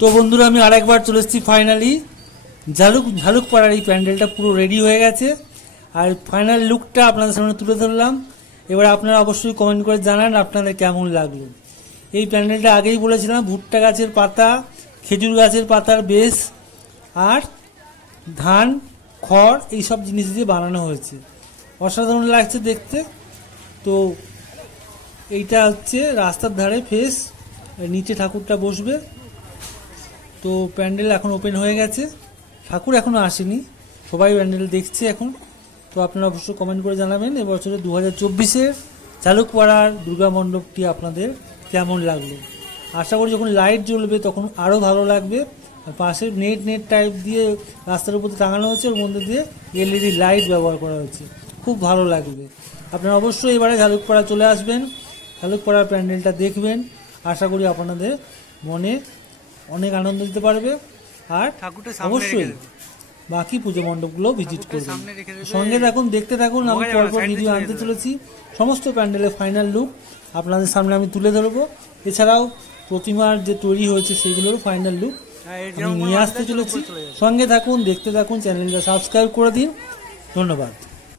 তো বন্ধুরা আমি আরেকবার চলে এসেছি ফাইনালি ঝালুকপাড়ার এই প্যান্ডেলটা পুরো রেডি হয়ে গেছে আর ফাইনাল লুকটা আপনাদের সামনে তুলে ধরলাম। এবার আপনারা অবশ্যই কমেন্ট করে জানান আপনাদের কেমন লাগলো। এই প্যান্ডেলটা আগেই বলেছিলাম ভুট্টা গাছের পাতা, খেজুর গাছের পাতার বেশ আর ধান খড় এইসব জিনিস দিয়ে বানানো হয়েছে। অসাধারণ লাগছে দেখতে। তো এইটা হচ্ছে রাস্তার ধারে ফেস, নিচে ঠাকুরটা বসবে। তো প্যান্ডেল এখন ওপেন হয়ে গেছে, ঠাকুর এখনো আসেনি, সবাই প্যান্ডেল দেখছে এখন। তো আপনারা অবশ্যই কমেন্ট করে জানাবেন এবছরে 2024-এর ঝালুকপাড়ার দুর্গা মণ্ডপটি আপনাদের কেমন লাগলো। আশা করি যখন লাইট জ্বলবে তখন আরও ভালো লাগবে। আর পাশে নেট টাইপ দিয়ে রাস্তার উপর টাঙানো হচ্ছে, ওর মধ্যে দিয়ে এলইডি লাইট ব্যবহার করা হয়েছে, খুব ভালো লাগবে। আপনারা অবশ্যই এবারে ঝালুকপাড়া চলে আসবেন, ঝালুকপাড়ার প্যান্ডেলটা দেখবেন। আশা করি আপনাদের মনে অনেক আনন্দ দিতে পারবে। আর অবশ্যই বাকি পুজো মণ্ডপগুলো ভিজিট করবেন। সঙ্গে থাকুন, দেখতে থাকুন, আমি পরপর ভিডিও আনতে চলেছি। সমস্ত প্যান্ডেলের ফাইনাল লুক আপনাদের সামনে আমি তুলে ধরবো। এছাড়াও প্রতিমার যে তৈরি হয়েছে সেগুলোর ফাইনাল লুক আমি নিয়ে আসতে চলেছি। সঙ্গে থাকুন, দেখতে থাকুন, চ্যানেলটা সাবস্ক্রাইব করে দিন। ধন্যবাদ।